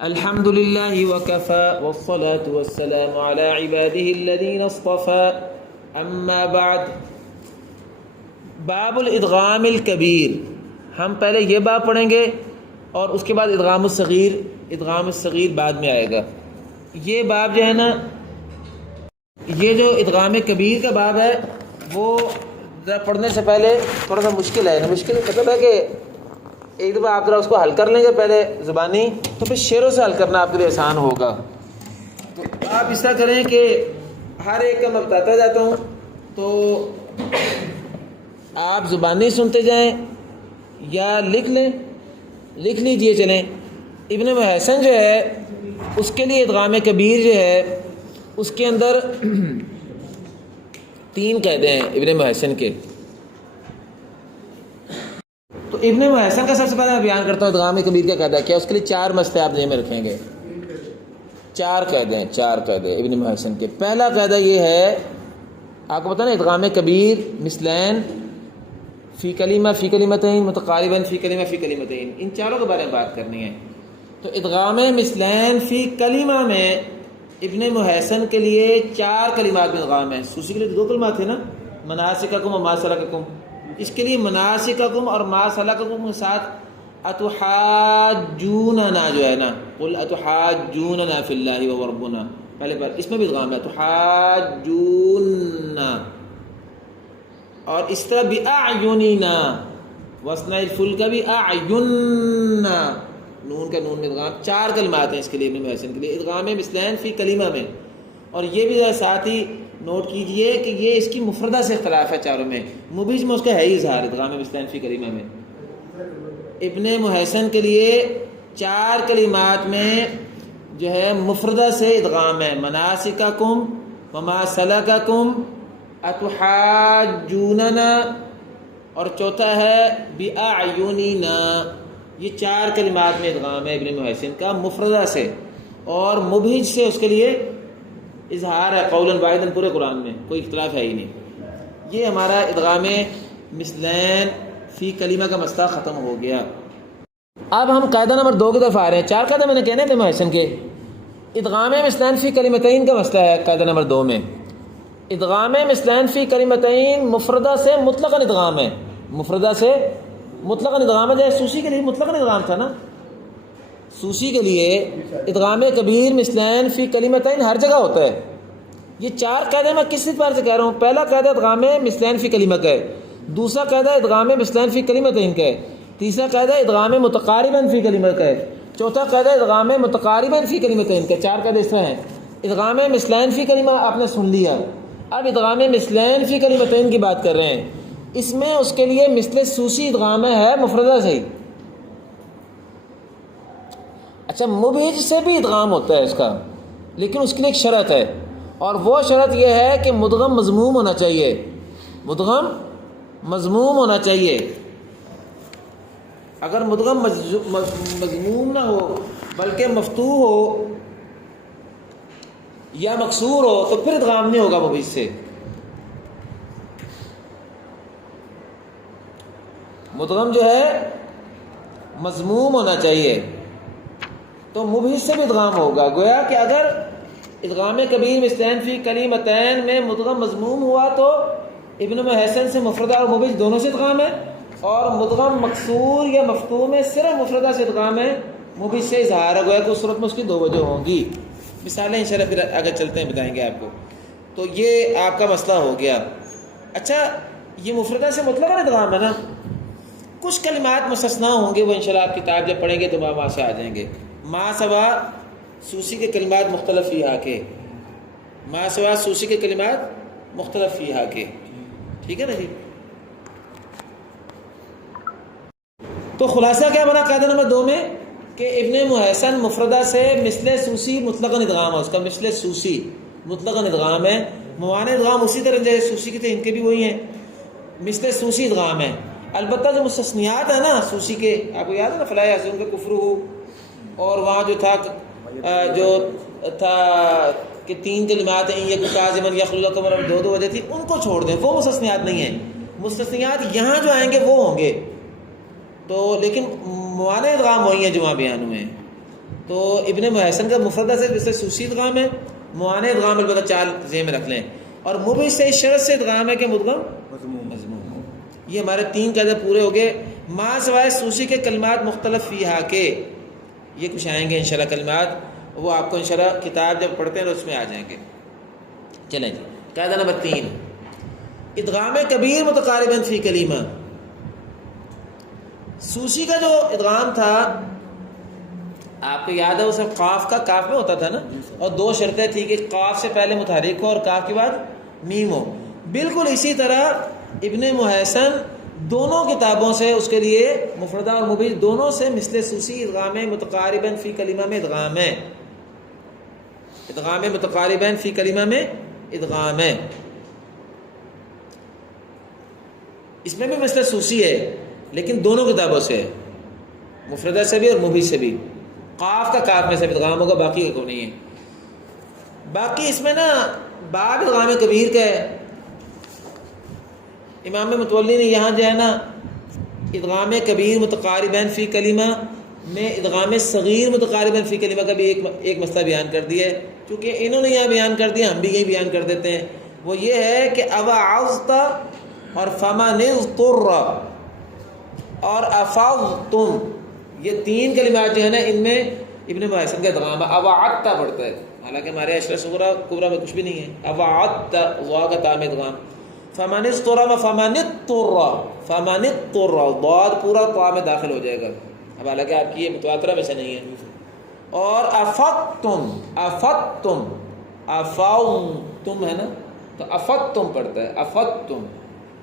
الحمد لله وكفى والصلاة والسلام على عباده الذين اصطفى اما بعد باب الادغام الکبیر. ہم پہلے یہ باب پڑھیں گے اور اس کے بعد ادغام الصغیر بعد میں آئے گا. یہ باب جو ہے نا، یہ جو ادغام کبیر کا باب ہے وہ پڑھنے سے پہلے تھوڑا سا مشکل ہے. مشکل مطلب ہے کہ ایک دفعہ آپ ذرا اس کو حل کر لیں گے پہلے زبانی، تو پھر شعروں سے حل کرنا آپ کے لیے آسان ہوگا. تو آپ اس طرح کریں کہ ہر ایک کا میں بتاتا جاتا ہوں، تو آپ زبانی سنتے جائیں یا لکھ لیجئے. چلیں، ابن محسن جو ہے اس کے لیے ادغام کبیر جو ہے اس کے اندر 3 قاعدے ہیں ابن محسن کے. تو ابن محسن کا سب سے پہلے میں بیان کرتا ہوں ادغام کبیر کا قاعدہ کیا. اس کے لیے 4 مسئلے آپ ذہن میں رکھیں گے. 4 قاعدے ابن محسن کے. پہلا قاعدہ یہ ہے، آپ کو پتہ نا ادغام کبیر مثلین فی کلمہ فی کلمتین متقارباً فی کلمہ فی کلمتین، ان چاروں کے بارے میں بات کرنی ہے. تو ادغام مثلین فی کلمہ میں ابن محسن کے لیے 4 کلمات میں ادغام ہے. سوسی کے لیے 2 کلمات تھے نا، مناسککم و ما سلککم. اس کے لیے مناسککم اور ما سلککم کے ساتھ اتحاجوننا جو ہے نا، قل اتحاجوننا فی اللہ وهو ربنا، پہلے بار اس میں بھی ادغام ہے اتحاجوننا. اور اس طرح باعیننا واصنع الفلک باعیننا، نون کا نون میں ادغام. 4 کلمات ہیں اس کے لیے ابن محسن کے لیے ادغام مثلین فی کلمہ میں. اور یہ بھی ساتھ ہی نوٹ کیجئے کہ یہ اس کی مفردہ سے اختلاف ہے چاروں میں. مبیج میں اس کا ہے ہی اظہار ادغام مثلین فی کلمہ میں. ابن محسن کے لیے 4 کلمات میں جو ہے مفردہ سے ادغام ہے، مناسککم وما سلککم اتحاجوننا، اور چوتھا ہے باعیننا. یہ 4 کلمات میں ادغام ہے ابن محسن کا مفردہ سے، اور مبہج سے اس کے لیے اظہار ہے قولاً واحداً پورے قرآن میں، کوئی اختلاف ہے ہی نہیں. یہ ہمارا ادغام مثلین فی کلمہ کا مسئلہ ختم ہو گیا. اب ہم قاعدہ نمبر 2 کی طرف آ رہے ہیں. 4 قاعدہ میں نے کہنے ابن محسن کے. ادغام مثلین فی کلمتین کا مسئلہ ہے قاعدہ نمبر 2 میں. ادغام مثلین فی کلمتین مفردہ سے مطلقاً ادغام ہے. مفردہ سے مطلقاً ادغام ہے. جیسے سوسی کے لیے مطلقاً ادغام تھا نا، سوسی کے لیے ادغام کبیر مثلین فی کلمتین ہر جگہ ہوتا ہے. یہ 4 قاعدے میں کس اعتبار سے کہہ رہا ہوں؟ پہلا قاعدہ ادغام مثلین فی کلمہ کا ہے، دوسرا قاعدہ ادغام مثلین فی کلمتین کا ہے، تیسرا قاعدہ ادغام متقارباً فی کلمہ کا ہے، چوتھا قاعدہ ادغام متقارباً فی کلمتین کا. 4 قاعدے اس طرح ہیں. ادغام مثلین فی کلمہ آپ نے سن لیا. اب ادغام مثلین فی کلمتین کی بات کر رہے ہیں. اس میں اس کے لیے مثل سوسی ادغام ہے مفردہ سے ہی. اچھا، مبہج سے بھی ادغام ہوتا ہے اس کا، لیکن اس کے لیے ایک شرط ہے، اور وہ شرط یہ ہے کہ مدغم مضموم ہونا چاہیے. مدغم مضموم ہونا چاہیے. اگر مدغم مضموم نہ ہو بلکہ مفتوح ہو یا مکسور ہو تو پھر ادغام نہیں ہوگا مبہج سے. مدغم جو ہے مضموم ہونا چاہیے تو مبہج سے بھی ادغام ہوگا. گویا کہ اگر ادغام کبیر مثلین فی کلمتین میں مدغم مضموم ہوا تو ابن محسن سے مفردہ اور مبہج دونوں سے ادغام ہے، اور مدغم مکسور یا مفتوح میں صرف مفردہ سے ادغام ہے، مبہج سے اظہار ہے. گویا کہ اس صورت میں اس کی 2 وجہ ہوں گی. مثالیں انشاءاللہ پھر آگے چلتے ہیں بتائیں گے آپ کو. تو یہ آپ کا مسئلہ ہو گیا. اچھا، یہ مفردہ سے مطلق ادغام ہے نا. کچھ کلمات مستثنا ہوں گے، وہ انشاءاللہ آپ کتاب جب پڑھیں گے تو وہاں سے آ جائیں گے. ما سوا سوسی کے کلمات مختلف فیہا کے، ما سوا سوسی کے کلمات مختلف فیہا کے. ٹھیک ہے نا جی؟ تو خلاصہ کیا بنا قاعدہ نمبر 2 میں کہ ابن محسن مفردہ سے مثل سوسی مطلقاً ادغام ہے. اس کا مثل سوسی مطلقاً ادغام ہے. موانع ادغام اسی طرح جیسے سوسی کے تھے ان کے بھی وہی ہیں، مثل سوسی ادغام ہے. البتہ جو مستثنیات ہیں نا سوسی کے، آپ کو یاد ہے نا فلا یحزنک کا کفر ہو، اور وہاں جو تھا کہ 3 کلمات ہیں یک کاظما یخلق مرم، 2 وجہ تھی، ان کو چھوڑ دیں، وہ مستثنیات نہیں ہیں. مستثنیات یہاں جو آئیں گے وہ ہوں گے. تو لیکن موانع ادغام وہی ہیں جو وہاں بیان ہوئے ہیں. تو ابن محسن کا مفردہ سے جیسے سوسی ادغام ہے، معانے ادغام البتہ 4 ذہن میں رکھ لیں، اور مبہج سے شرط سے ادغام ہے کہ مدغم مضموم ہو۔ یہ ہمارے 3 قاعدے پورے ہو گئے، ما سوائے سوسی کے کلمات مختلف فیہا کے، یہ کچھ آئیں گے انشاءاللہ کلمات، وہ آپ کو انشاءاللہ کتاب جب پڑھتے ہیں تو اس میں آ جائیں گے۔ چلیں جی، قاعدہ نمبر 3، ادغام کبیر متقارباً فی کلمہ۔ سوسی کا جو ادغام تھا آپ کو یاد ہے، وہ سب قاف کا کاف میں ہوتا تھا نا، اور 2 شرطیں تھی کہ قاف سے پہلے متحرک ہو اور کاف کے بعد میم ہو۔ بالکل اسی طرح ابن محسن دونوں کتابوں سے اس کے لیے مفردہ اور مبہج دونوں سے مثل سوسی ادغام متقارباً فی کلمہ میں ادغام ہے، ادغام متقارباً فی کلمہ میں ادغام ہے۔ اس میں بھی مثل سوسی ہے لیکن دونوں کتابوں سے ہے، مفردہ سے بھی اور مبہج سے بھی۔ قاف کا کاف میں سے ادغام ہوگا، باقی کا کوئی نہیں ہے۔ باقی اس میں نا باب ادغام کبیر کا ہے، امام متولی نے یہاں جو ہے نا ادغام کبیر متقاربین فی کلمہ میں ادغام صغیر متقاربین فی کلمہ کا بھی ایک مسئلہ بیان کر دیا ہے، کیونکہ انہوں نے یہاں بیان کر دیا، ہم بھی یہی بیان کر دیتے ہیں۔ وہ یہ ہے کہ اوعظت اور فمن اضطر اور افضتم، یہ 3 کلمات جو ہے نا ان میں ابن محسن کا ادغام ہے، اوعدت پڑھتا ہے، حالانکہ ہمارے اشرا صغرا کبرا میں کچھ بھی نہیں ہے، اوعدت وا کا تا میں ادغام، فمن اضطر و فمن اضطر ضاد پورا تا میں داخل ہو جائے گا، اب حالانکہ آپ کی یہ متواترہ میں سے نہیں ہے۔ اور افضتم افضتم ہے نا، تو افضتم پڑھتا ہے، افضتم،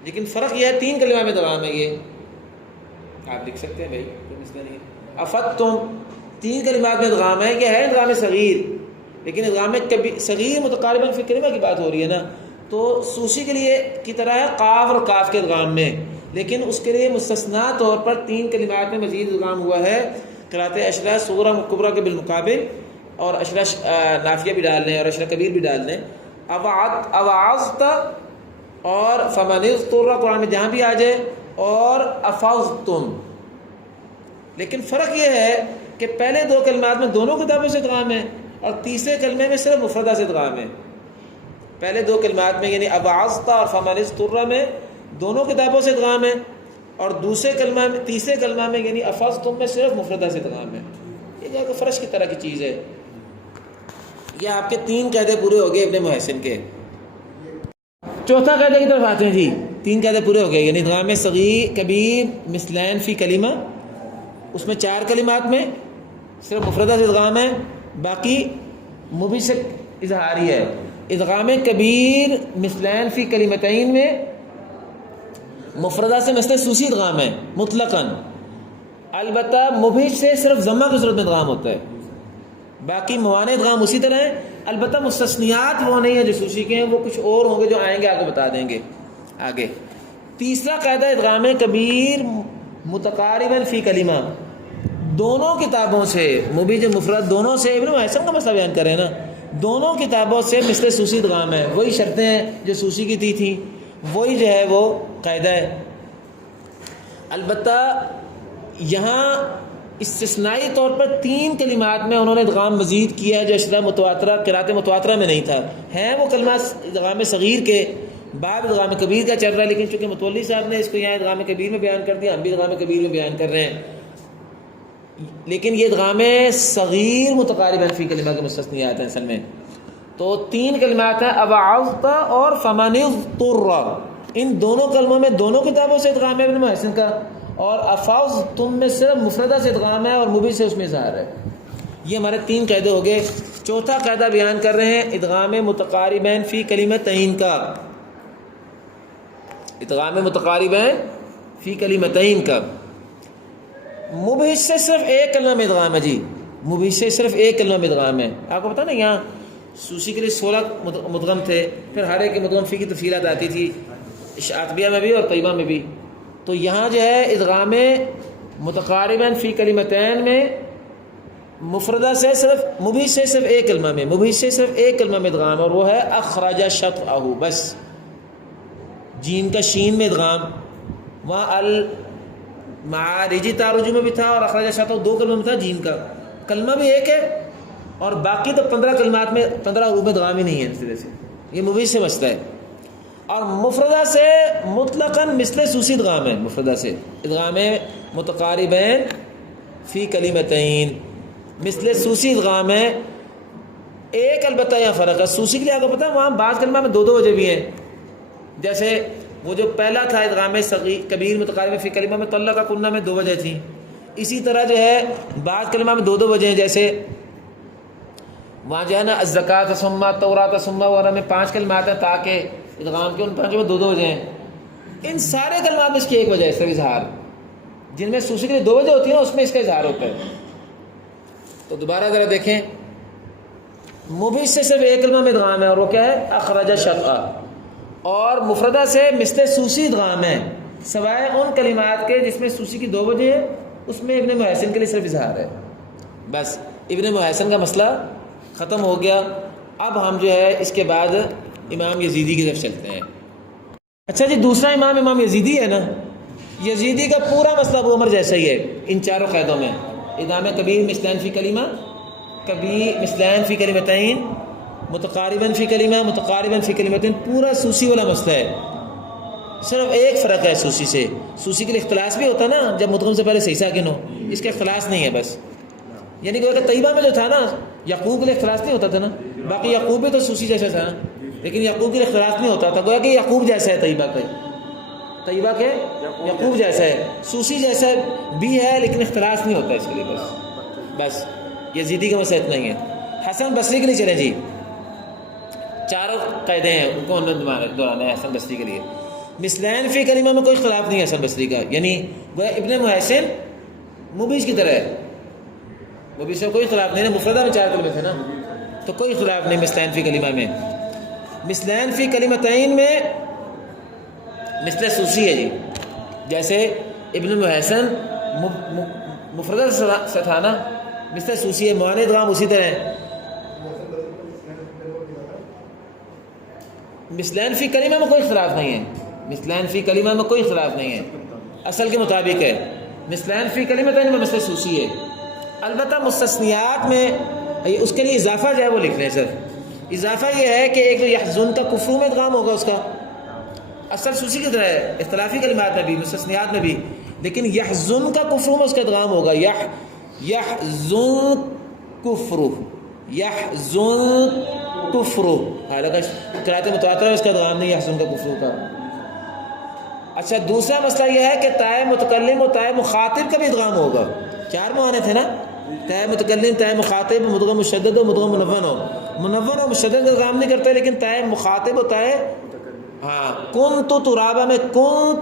لیکن فرق یہ ہے 3 کلمات میں ادغام ہے، یہ آپ لکھ سکتے ہیں بھائی، کوئی مسئلہ نہیں ہے۔ افضتم 3 کلمات میں ادغام ہے، یہ ہے ادغام صغیر، لیکن ادغام صغیر متقارباً فی کلمہ کی بات ہو رہی ہے نا، تو سوسی کے لیے کی طرح ہے قاف اور کاف کے ادغام میں، لیکن اس کے لیے مستثنیٰ طور پر 3 کلمات میں مزید ادغام ہوا ہے، قراءت اشرا صغرا کبرا کے بالمقابل، اور اشرا نافیہ بھی ڈال لیں اور اشرا کبیر بھی ڈال لیں۔ اوعظت اور فمن اضطر قرآن میں جہاں بھی آ جائے، اور افضتم، لیکن فرق یہ ہے کہ پہلے 2 کلمات میں دونوں کتابوں سے ادغام ہے، اور تیسرے کلمے میں صرف مفردہ سے ادغام ہے۔ پہلے 2 کلمات میں یعنی اوعظت اور فمن اضطر میں دونوں کتابوں سے ادغام ہے، اور تیسرے کلمہ میں یعنی افضتم میں صرف مفردہ سے ادغام ہے۔ یہ جو فرش کی طرح کی چیز ہے۔ یہ آپ کے 3 قاعدے پورے ہو گئے ابن محسن کے۔ چوتھا قاعدے کی طرف آتے ہیں جی، 3 قاعدے پورے ہو گئے، یعنی ادغام صغیر کبیر مثلین فی کلمہ، اس میں 4 کلمات میں صرف مفردہ سے ادغام ہے، باقی مبہج سے اظہاری ہے۔ ادغام کبیر مثلین فی کلمتین میں مفردہ سے مثل سوسی ادغام ہے مطلقاً، البتہ مبہج سے صرف ضمہ کی صورت میں ادغام ہوتا ہے، باقی موانع ادغام اسی طرح ہے، البتہ مستثنیات وہ نہیں ہیں جو سوسی کے ہیں، وہ کچھ اور ہوں گے جو آئیں گے آپ کو بتا دیں گے آگے۔ تیسرا قاعدہ ادغام کبیر متقارباً فی کلمہ، دونوں کتابوں سے مبہج مفرد دونوں سے، ابن محسن کا مسئلہ بیان کریں نا، دونوں کتابوں سے مثل سوسی ادغام ہے، وہی شرطیں ہیں جو سوسی کی تھیں، وہی جو ہے وہ قاعدہ ہے۔ البتہ یہاں استثنائی طور پر 3 کلمات میں انہوں نے ادغام مزید کیا ہے جو اشرا متواترہ قراءت متواترہ میں نہیں تھا، ہیں وہ کلمات ادغام صغیر کے، باب ادغام کبیر کا چل رہا ہے، لیکن چونکہ متولی صاحب نے اس کو یہاں ادغام کبیر میں بیان کر دیا، ہم بھی ادغام کبیر میں بیان کر رہے ہیں، لیکن یہ ادغام صغیر متقارباً فی کلمہ کے مستثنیات ہیں اصل میں۔ تو 3 کلمات ہیں، اوعظت اور فمن اضطر، ان دونوں کلموں میں دونوں کتابوں سے ادغام ہے ابن محسن کا، اور افضتم میں صرف مفردہ سے ادغام ہے اور مبہج سے اس میں اظہار ہے۔ یہ ہمارے 3 قاعدے ہو گئے۔ چوتھا قاعدہ بیان کر رہے ہیں ادغام متقاربین فی کلمتین کا، ادغام متقاربین فی کلمتین کا، مبہج سے صرف 1 کلمہ میں ادغام ہے جی، مبہج سے صرف 1 کلمہ میں ادغام ہے۔ آپ کو پتہ نا یہاں سوسی کے لیے 16 مدغم تھے، پھر ہر ایک کے مدغم فی کی تفصیلات آتی تھی، شاطبیہ میں بھی اور طیبہ میں بھی، تو یہاں جو ہے ادغام متقارباً فی کلمتین میں مفردہ سے صرف مبہج سے صرف 1 کلمہ میں، مبہج سے صرف 1 کلمہ میں ادغام، اور وہ ہے اخرج شطأہ، بس جیم کا شین میں ادغام، وہاں المعارجی تعارج میں بھی تھا اور اخرج شطأہ 2 کلمہ میں تھا جیم کا، کلمہ بھی ایک ہے اور باقی تو 15 کلمات میں 15 حروف میں ادغام ہی نہیں ہے، اس طرح سے یہ مبیج سے مسئلہ ہے۔ اور مفردہ سے مطلقاً مثل سوسی ادغام ہے، مفردہ سے ادغام ہے متقاربین فی کلمتین، مثل سوسی ادغام ہے۔ ایک البتہ یہاں فرق ہے، سوسی کے لیے آپ کو پتہ ہے وہاں بعض کلمہ میں 2 وجہ بھی ہیں، جیسے وہ جو پہلا تھا ادغام صغیر کبیر متقارب فی کلمہ میں طلقہ کنہ میں 2 وجہ تھیں، اسی طرح جو ہے بعض کلمہ میں 2 وجہ ہیں، جیسے وہاں جو ہے نا الزکاۃ ثم التوراۃ ثم وغیرہ میں 5 کلمات ہیں، تاکہ ادغام کے ان 5 میں 2 وجہ ہیں۔ ان سارے کلمات میں اس کی ایک وجہ ہے صرف اظہار، جن میں سوسی کے لیے 2 وجہ ہوتی ہیں اس میں اس کا اظہار ہوتا ہے۔ تو دوبارہ ذرا دیکھیں، مبیج سے صرف ایک کلمہ میں ادغام ہے اور وہ کیا ہے؟ اخرج شطأ، اور مفردہ سے مثل سوسی ادغام ہے سوائے ان کلمات کے جس میں سوسی کی 2 وجہ ہے، اس میں ابن محسن کے لیے صرف اظہار ہے۔ بس ابن محسن کا مسئلہ ختم ہو گیا۔ اب ہم جو ہے اس کے بعد امام یزیدی کی طرف چلتے ہیں۔ اچھا جی، دوسرا امام یزیدی ہے نا، یزیدی کا پورا مسئلہ ابو عمر جیسا ہی ہے ان چاروں قیدوں میں، ادغام کبیر مثلین فی کلمہ، کبیر مثلین فی کلمتین، متقارباً فی کلمہ، متقارباً فی کلمتین، پورا سوسی والا مسئلہ ہے۔ صرف ایک فرق ہے سوسی سے، سوسی کے لیے اختلاس بھی ہوتا ہے نا جب مدغم سے پہلے صحیح ساکن ہو، اس کا اختلاس نہیں ہے بس، یعنی کہ طیبہ میں جو تھا نا یعقوب کے لیے اختلاس نہیں ہوتا تھا نا، باقی یعقوب بھی تو سوسی جیسا تھا نا، لیکن یعقوب کے لیے اختلاس نہیں ہوتا تھا، گویا کہ یعقوب جیسا ہے طیبہ کے یعقوب جیسا ہے، سوسی جیسا بھی ہے لیکن اختلاس نہیں ہوتا اس کے لیے، بس یزیدی کا مسئلہ اتنا ہی ہے۔ حسن بصری کے لیے چلیں جی، چاروں قاعدے ہیں ان کو دہرانا ہے حسن بصری کے لیے۔ مثلین فی کلمہ میں کوئی اختلاف نہیں ہے حسن بصری کا، یعنی گویا ابن محسن مبیج کی طرح ہے، مبیج سے کوئی اختلاف نہیں ہے، مفردہ میں 4 کلمے تھے نا تو کوئی اختلاف نہیں مثلین فی کلمہ میں۔ مثلین فی کلمتین میں مثل سوسی ہے جی، جیسے ابن محسن مفردہ سے تھا نا، مثل سوسی ہے، معنی ادغام اسی طرح ہے۔ مثلین فی کلمہ میں کوئی اختلاف نہیں ہے، مثلین فی کلمہ میں کوئی اختلاف نہیں ہے، اصل کے مطابق ہے۔ مثلین فی کلمتین میں مثل سوسی ہے، البتہ مستثنیات میں اس کے لیے اضافہ جو ہے وہ لکھ لیں سر۔ اضافہ یہ ہے کہ ایک تو یحزن کا کفر میں ادغام ہوگا، اس کا اصل سوسی کی طرح ہے اختلافی کلمات میں بھی مستثنیات میں بھی، لیکن یحزن کا کفر میں اس کا ادغام ہوگا، یحزن کفر، یحزن کفر، حالانکہ قرأت متواترہ اس کا ادغام نہیں یحزن کا کفر کا۔ اچھا دوسرا مسئلہ یہ ہے کہ تائے متکلم و تائے مخاطب کا بھی ادغام ہوگا، 4 معنی تھے نا، تائے متکلم، تائے مخاطب، مدغم مشدد و مدغم منون ہو، منون و مشدد ادغام نہیں کرتے، لیکن تائے مخاطب و تائے کنت ترابا میں کنت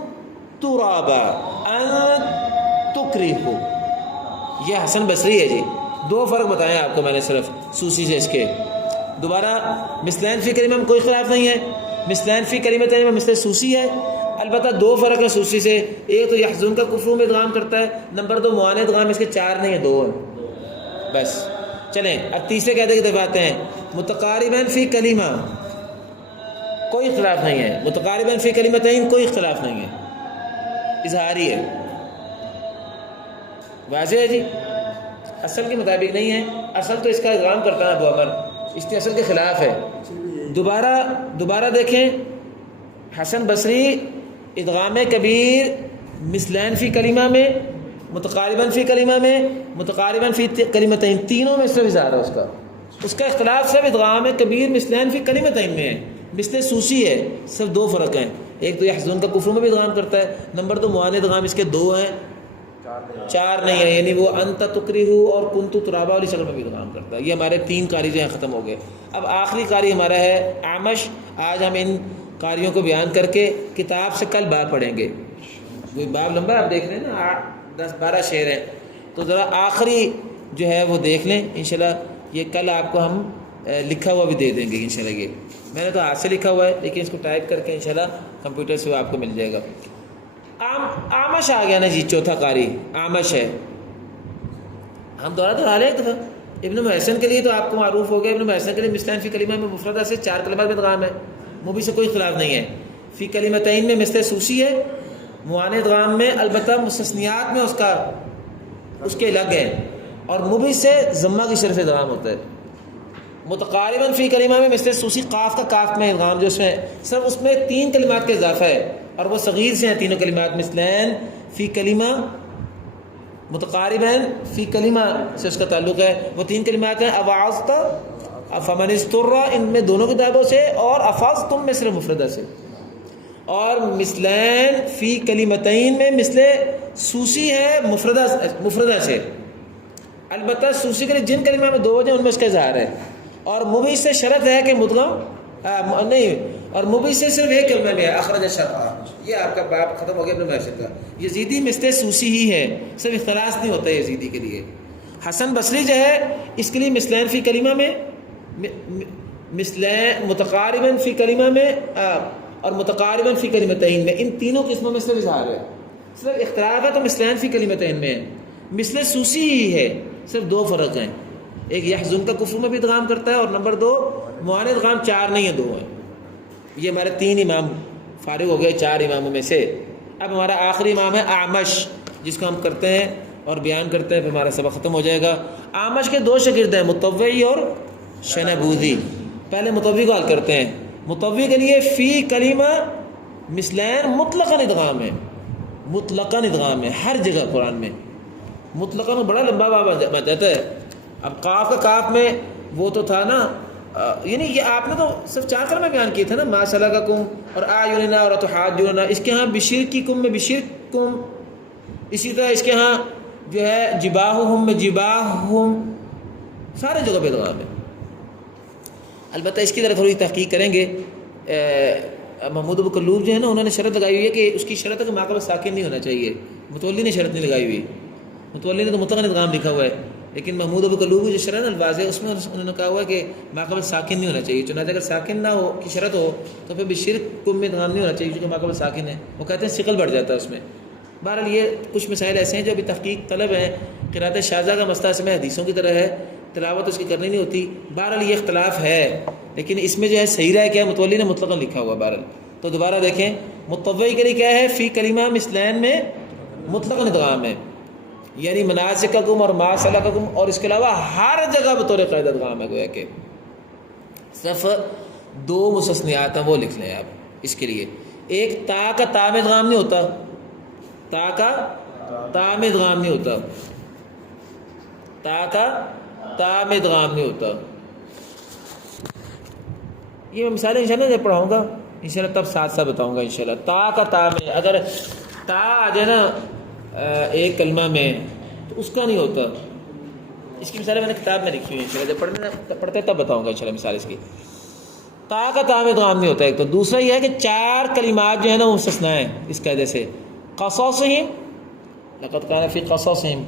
ترابا انت تکرہ، یہ حسن بصری ہے جی۔ 2 فرق بتائیں آپ کو میں نے صرف سوسی سے اس کے۔ دوبارہ مثلین فی کلمہ میں کوئی اختلاف نہیں ہے، مثلین فی کلمتین میں مثل سوسی ہے، البتہ 2 فرق ہے سوسی سے، ایک تو یحزن کا کفر میں ادغام کرتا ہے، نمبر 2 معنی ادغام اس کے 4 نہیں ہے 2 ہے۔ بس چلیں اب تیسرے قاعدے کی طرف آتے ہیں، متقاربین فی کلمہ کوئی اختلاف نہیں ہے، متقاربین فی کلمتین کوئی اختلاف نہیں ہے، اظہاری ہے، واضح ہے جی، اصل کے مطابق نہیں ہے، اصل تو اس کا ادغام کرتا ہے ابو عمر، اس کے اصل کے خلاف ہے۔ دوبارہ دیکھیں، حسن بصری ادغام کبیر مثلین فی کلمہ میں، متقارباً فی کلمہ میں، متقارباً فی کلمتین، تینوں میں صرف اظہار ہے اس کا اختلاف صرف ادغام کبیر مثلین فی کلمتین میں ہے، مثل سوسی ہے، صرف 2 فرق ہیں، ایک تو یحزن کا کفر میں بھی ادغام کرتا ہے، نمبر 2 معنی ادغام اس کے 2 ہیں، 4 نہیں ہے، یعنی وہ انت تکرہ اور کنت ترابا والی شکل میں بھی ادغام کرتا ہے۔ یہ ہمارے 3 قاری جو ہیں ختم ہو گئے۔ اب آخری قاری ہمارا ہے اعمش، آج ہم ان قاریوں کو بیان کر کے کتاب سے کل باب پڑھیں گے، وہ باب لمبا آپ دیکھ لیں نا، 10-12 شعر ہیں، تو ذرا آخری جو ہے وہ دیکھ لیں انشاءاللہ، یہ کل آپ کو ہم لکھا ہوا بھی دے دیں گے انشاءاللہ، یہ میں نے تو ہاتھ سے لکھا ہوا ہے لیکن اس کو ٹائپ کر کے انشاءاللہ کمپیوٹر سے آپ کو مل جائے گا۔ آمش آ گیا نا جی، چوتھا قاری آمش ہے، ہم دورہ لیں تو ابن محسن کے لیے تو آپ کو معروف ہو گیا، ابن محسن کے لیے مثلین فی کلمہ میں مفردہ سے 4 کلمات میں ادغام ہے، مبی سے کوئی اختلاف نہیں ہے، فی کلمتین میں مثل سوسی ہے، معنی ادغام میں البتہ مستثنیات میں اس کے الگ ہے، اور مبی سے ضمہ کی شرف ادغام ہوتا ہے. متقارباً فی کلمہ میں مثل سوسی قاف کا کاف میں ادغام جو اس میں صرف اس میں 3 کلمات کا اضافہ ہے اور وہ صغیر سے ہیں تینوں کلمات. مثلین فی کلمہ، متقارباً فی کلمہ سے اس کا تعلق ہے. وہ 3 کلمات ہیں اوعظت، فمن اضطر، ان میں دونوں کتابوں سے، اور افاظتم میں صرف مفردہ سے. اور مثلین فی کلمتین میں مثل سوسی ہے مفردہ سے. البتہ سوسی کے لیے جن کلمہ میں 2 وجہ ان میں اس کا اظہار ہے. اور مبی سے شرط ہے کہ مدغم نہیں، اور مبی سے صرف ایک کلمہ میں ہے اخرج الشرع. یہ آپ کا باب ختم ہو گیا ابن مہیثم کا. یزیدی مثل سوسی ہی ہے، صرف اختلاس نہیں ہوتا ہے یزیدی کے لیے. حسن بصری جو ہے اس کے لیے مثلین فی کلمہ میں، مثلین متقارباً فی کلمہ میں اور متقارباً فی کلمتین میں، ان تینوں قسموں میں صرف اظہار ہے. صرف اختلاف ہے تو مثلین فی کلمتین میں ہے. مثل سوسی ہی ہے، صرف 2 فرق ہیں. ایک یحزن کا کفر میں بھی ادغام کرتا ہے، اور نمبر 2 معاند ادغام 4 نہیں ہے 2 ہیں. یہ ہمارے 3 امام فارغ ہو گئے 4 اماموں میں سے. اب ہمارا آخری امام ہے اعمش، جس کو ہم کرتے ہیں اور بیان کرتے ہیں، پھر ہمارا سبق ختم ہو جائے گا. اعمش کے 2 شاگرد ہیں، مطوعی اور شنبوذی. پہلے مطوعی کو حل کرتے ہیں. مطوعی کے لیے فی کلمہ مثلین مطلقاً ادغام ہے، مطلقاً ادغام ہے ہر جگہ قرآن میں. مطلقاً بڑا لمبا باب بن جاتا ہے. اب قاف کا کاف میں وہ تو تھا نا، یعنی یہ آپ نے تو صرف 4 کلمہ بیان کیے تھے نا، ما سلککم اور اعیننا اور تحاجوننا. اس کے ہاں بشرککم میں بشرککم. اسی طرح اس کے ہاں جو ہے جباہہم میں جباہہم، سارے جگہ پہ ادغام ہے. البتہ اس کی طرح تھوڑی تحقیق کریں گے. محمود ابو کلوب جو ہے نا، انہوں نے شرط لگائی ہوئی ہے کہ اس کی شرط ہے کہ ما قبل ساکن نہیں ہونا چاہیے. متولی نے شرط نہیں لگائی ہوئی. متولی نے تو مطلقاً ادغام لکھا ہوا ہے، لیکن محمود ابو کلوب جو شرح الفاظ ہے اس میں انہوں نے کہا ہوا ہے کہ ما قبل ساکن نہیں ہونا چاہیے. چنانچہ اگر ساکن نہ ہو کی شرط ہو تو پھر بشرککم میں ادغام نہیں ہونا چاہیے، کیونکہ ما قبل ساکن ہے. وہ کہتے ہیں ثقل بڑھ جاتا ہے اس میں. بہرحال یہ کچھ مسائل ایسے ہیں جو ابھی تحقیق طلب ہیں. قرات شاذہ کا مسئلہ اس میں حدیثوں کی طرح ہے، تلاوت اس کی کرنی نہیں ہوتی. بہرحال یہ اختلاف ہے، لیکن اس میں جو ہے صحیح رائے کیا، متولی نے مطلقاً لکھا ہوا. بہرحال تو دوبارہ دیکھیں، متوعی کے لیے کیا ہے، فی کلمہ مثلین میں مطلقاً ادغام ہے، یعنی مناسککم اور ما سلککم، اور اس کے علاوہ ہر جگہ بطور قاعدہ ادغام ہے. گویا کہ صرف 2 مستثنیات ہیں، وہ لکھ لیں آپ اس کے لیے. ایک تا کا تا میں ادغام نہیں ہوتا، تا کا تا میں ادغام نہیں ہوتا، تا کا تا میں ادغام نہیں ہوتا. یہ میں مثالیں انشاءاللہ جب پڑھاؤں گا انشاءاللہ تب ساتھ ساتھ بتاؤں گا انشاءاللہ. تا کا تا میں اگر تا آ جائے نا ایک کلمہ میں تو اس کا نہیں ہوتا. اس کی مثالیں میں نے کتاب میں لکھی ہوئی ہیں، انشاءاللہ جب پڑھتے تب بتاؤں گا انشاءاللہ مثال اس کی. تا کا تا میں ادغام نہیں ہوتا. ایک تو دوسرا یہ ہے کہ 4 کلمات جو ہے نا وہ مستثنیٰ ہیں اس قاعدے سے. قصصہم، لقد کان فی قصصہم،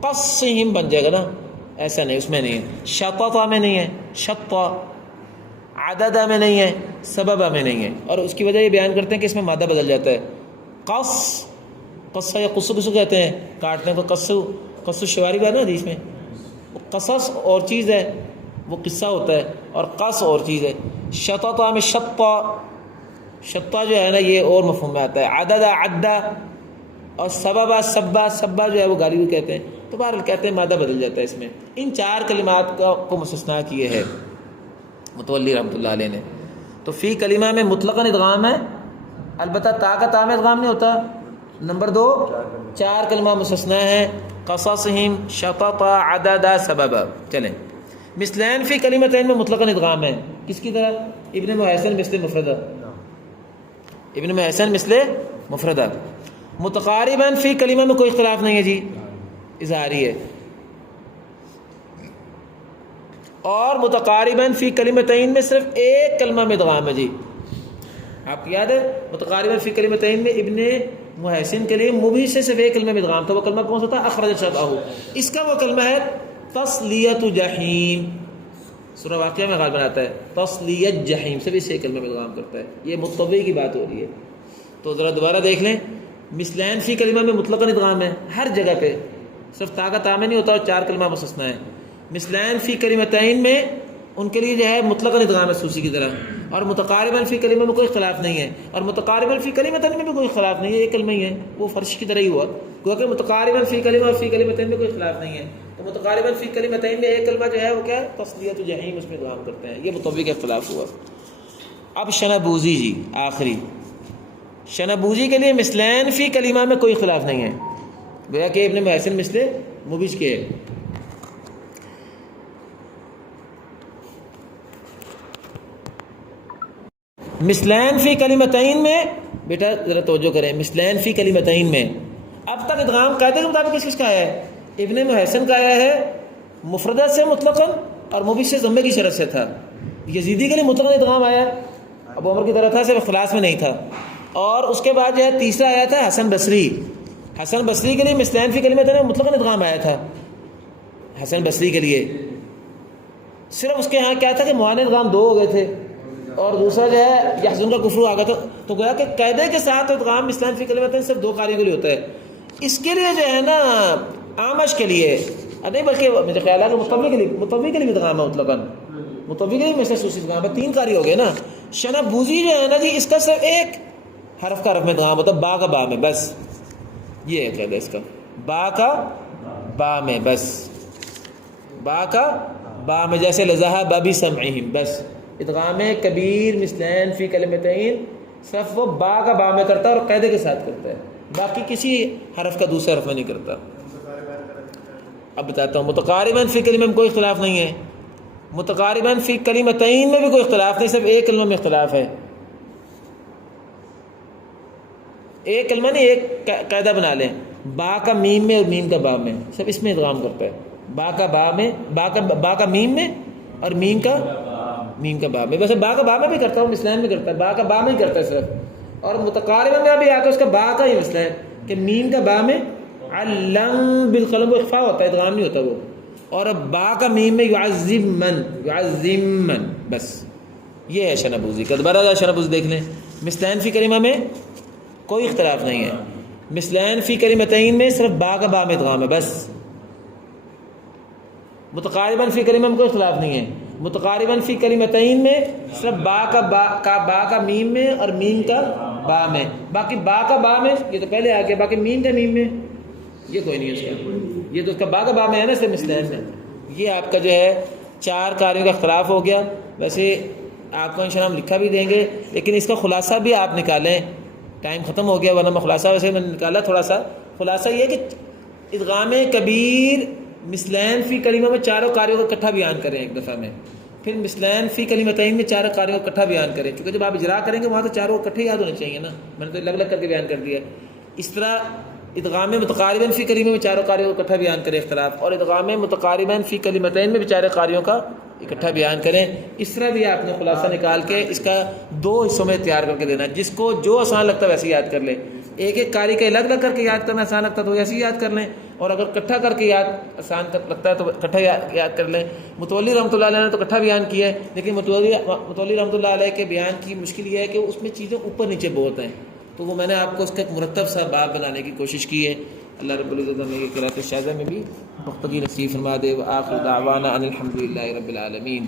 قصہم بن جائے گا نا، ایسا نہیں، اس میں نہیں ہے. شطط میں نہیں ہے، شط، عدد میں نہیں ہے، سبب میں نہیں ہے. اور اس کی وجہ یہ بیان کرتے ہیں کہ اس میں مادہ بدل جاتا ہے. قص، قصہ یا قصو کسو کہتے ہیں، کاٹنے کو قصو، قصو شواری کا نا حدیث میں. قصص اور چیز ہے، وہ قصہ ہوتا ہے، اور قص اور چیز ہے. شطط میں شطا، شطا جو ہے نا یہ اور مفہوم میں آتا ہے. عدد عدہ، اور سبب سبا، سبا جو ہے وہ گالی بھی کہتے ہیں. تو بہرحال کہتے ہیں مادہ بدل جاتا ہے اس میں. ان 4 کلمات کو مستثنیٰ کیے ہے متولی رحمۃ اللہ علیہ نے. تو فی کلمہ میں مطلقاً ادغام ہے، البتہ تا کا تا میں ادغام نہیں ہوتا. نمبر 2 4 کلمہ مستثنیٰ ہیں، قصصہم، شطط، عدد، سبب. چلیں، مثلین فی کلمتین میں مطلقاً ادغام ہے. کس کی طرح؟ ابن مہیثم مثل مفردہ، ابن مہیثم مثل مفردہ. متقارباً فی کلمہ میں کوئی اختلاف نہیں ہے جی، اظہاری ہے. اور متقارباً فی کلمتین میں صرف ایک کلمہ میں ادغام ہے جی. آپ کو یاد ہے متقارباً فی کلمتین میں ابن مہیثم کے لیے مبی سے صرف ایک کلمہ میں ادغام تھا. وہ کلمہ کون سا تھا؟ اخرج شطأہ. اس کا وہ کلمہ ہے تسلیۃ جحیم. سورہ واقعہ میں غالباً آتا ہے تسلیۃ جحیم، صرف اس ایک کلمہ میں ادغام کرتا ہے. یہ متوی کی بات ہو رہی ہے. تو ذرا دوبارہ دیکھ لیں، مثلین فی کلمہ میں مطلقاً ادغام ہے ہر جگہ پہ، صرف تا کا تا میں نہیں ہوتا، اور 4 کلمہ مستثنیٰ ہے. مثلین فی کلمتین میں ان کے لیے جو ہے مطلقاً ادغام ہے سوسی کی طرح. اور متقارباً فی کلمہ میں کوئی اختلاف نہیں ہے، اور متقارباً فی کلمتین میں بھی کوئی اختلاف نہیں ہے، ایک کلمہ ہی ہے، وہ فرش کی طرح ہی ہوا کیونکہ متقارباً فی کلمہ اور فی کلمتین میں کوئی اختلاف نہیں ہے، تو متقارباً فی کلمتین میں ایک کلمہ جو ہے وہ کیا ہے، تصلیۃ جحیم، اس میں ادغام کرتے ہیں، یہ متوی کا اختلاف ہوا۔ اب شنبوزی جی آخری، شنبوزی کے لیے مثلین فی کلمہ میں کوئی اختلاف نہیں ہے، گویا کہ ابن محسن مثل مبیج کے ہے۔ مثلین فی کلمتین میں، بیٹا ذرا توجہ کریں، مثلین فی کلمتین میں اب تک ادغام قاعدے کے مطابق کس کا آیا ہے؟ ابن محسن کا آیا ہے مفردہ سے مطلقاً اور مبیج سے ضمے کی شرط سے تھا۔ یزیدی کے لیے مطلقاً ادغام آیا، ابو عمر کی طرح تھا، صرف اخلاص میں نہیں تھا۔ اور اس کے بعد جو ہے تیسرا آیا تھا حسن بصری، حسن بصری کے لیے مثلین فی کلمتین میں مطلقاً ادغام آیا تھا، حسن بصری کے لیے صرف اس کے ہاں کیا تھا کہ معاند ادغام دو ہو گئے تھے، اور دوسرا جو ہے یحزن کا کفر آ گیا تھا، تو گویا کہ قاعدے کے ساتھ ادغام مثلین فی کلمتین صرف دو قاریوں کے لیے ہوتا ہے۔ اس کے لیے جو ہے نا آمش کے لیے نہیں، بلکہ مجھے خیال ہے کہ متوی کے لیے ادغام ہے مطلقاً، متوی کے لیے مثل سوسی ادغام ہے، تین قاری ہو گئے نا۔ شنبوزی جو ہے نا جی، اس کا صرف ایک حرف کا حرف میں ادغام ہوتا ہے، با کا با میں، بس یہ ہے قاعدہ اس کا، با کا با میں، بس با کا با میں، جیسے لذہب بسمعہم، بس ادغام کبیر مثلین فی کلمتین صرف وہ با کا با میں کرتا ہے اور قاعدے کے ساتھ کرتا ہے، باقی کسی حرف کا دوسرے حرف میں نہیں کرتا۔ اب بتاتا ہوں، متقارباً فی کلمہ میں کوئی اختلاف نہیں ہے، متقارباً فی کلمتین میں بھی کوئی اختلاف نہیں، صرف ایک کلمہ میں اختلاف ہے، ایک کلمہ نہیں، ایک قاعدہ بنا لیں، با کا میم میں اور میم کا با میں، سب اس میں ادغام کرتا ہے، با کا با میں، با کا میم میں اور میم کا با میں، ویسے با کا با میں بھی کرتا ہوں، مثلین میں کرتا ہے، با کا با میں ہی کرتا ہے صرف، اور متقارباً میں بھی آ کے اس کا با کا ہی مسئلہ ہے کہ میم کا با میں علم بالقلم، وہ اخفاء ہوتا ہے، ادغام نہیں ہوتا وہ، اور با کا میم میں یعظمن، بس یہ ہے شنبوزی کا۔ دوبارہ شنبوزی دیکھ لیں، مثلین فی کلمہ میں کوئی اختلاف نہیں ہے، مثلین فی کلمتین میں صرف با کا با میں ادغام ہے بس، متقارباً فی کلمہ میں کوئی اختلاف نہیں ہے، متقارباً فی کلمتین میں صرف با کا میم میں اور میم کا با میں، باقی با کا با میں یہ تو پہلے آ گیا، باقی میم کا میم میں یہ کوئی نہیں ہے اس کا، یہ تو اس کا با کا با میں ہے نا صرف مثلین میں۔ یہ آپ کا جو ہے چار قاریوں کا اختلاف ہو گیا۔ ویسے آپ کو انشاءاللہ ہم لکھا بھی دیں گے، لیکن اس کا خلاصہ بھی آپ نکالیں، ٹائم ختم ہو گیا ورنہ میں خلاصہ ویسے میں نے نکالا تھوڑا سا۔ خلاصہ یہ کہ ادغام کبیر مثلین فی کلمہ میں چاروں قاریوں کا اکٹھا بیان کریں ایک دفعہ میں، پھر مثلین فی کلمتین میں چاروں قاریوں کا اکٹھا بیان کریں، کیونکہ جب آپ اجرا کریں گے وہاں تو چاروں اکٹھے یاد ہونے چاہیے نا، میں نے تو الگ الگ کر کے بیان کر دیا۔ اس طرح ادغام متقارباً فی کلمہ میں چاروں قاریوں کا اکٹھا بیان کریں اختلاف، اور ادغام متقارباً فی کلمتین میں بھی چاروں قاریوں کا اکٹھا بیان کریں۔ اس طرح بھی آپ نے خلاصہ نکال کے اس کا دو حصوں میں تیار کر کے دینا ہے، جس کو جو آسان لگتا ہے ویسے یاد کر لیں، ایک ایک قاری کا الگ الگ کر کے یاد کرنا آسان لگتا ہے تو ویسے ہی یاد کر لیں، اور اگر اکٹھا کر کے یاد آسان لگتا ہے تو اکٹھا یاد کر لیں۔ متولی رحمۃ اللہ علیہ نے تو اکٹھا بیان کیا ہے، لیکن متولی رحمۃ اللہ علیہ کے بیان کی مشکل یہ ہے کہ اس میں چیزیں اوپر نیچے بہت ہیں، تو وہ میں نے آپ کو اس کا ایک مرتب سا باب بنانے کی کوشش کی ہے۔ اللہ رب العزت ہمیں یہ قرأت شاذہ میں بھی پختگی نصیب فرما دے۔ وآخر دعوانا ان الحمد للہ رب العالمین۔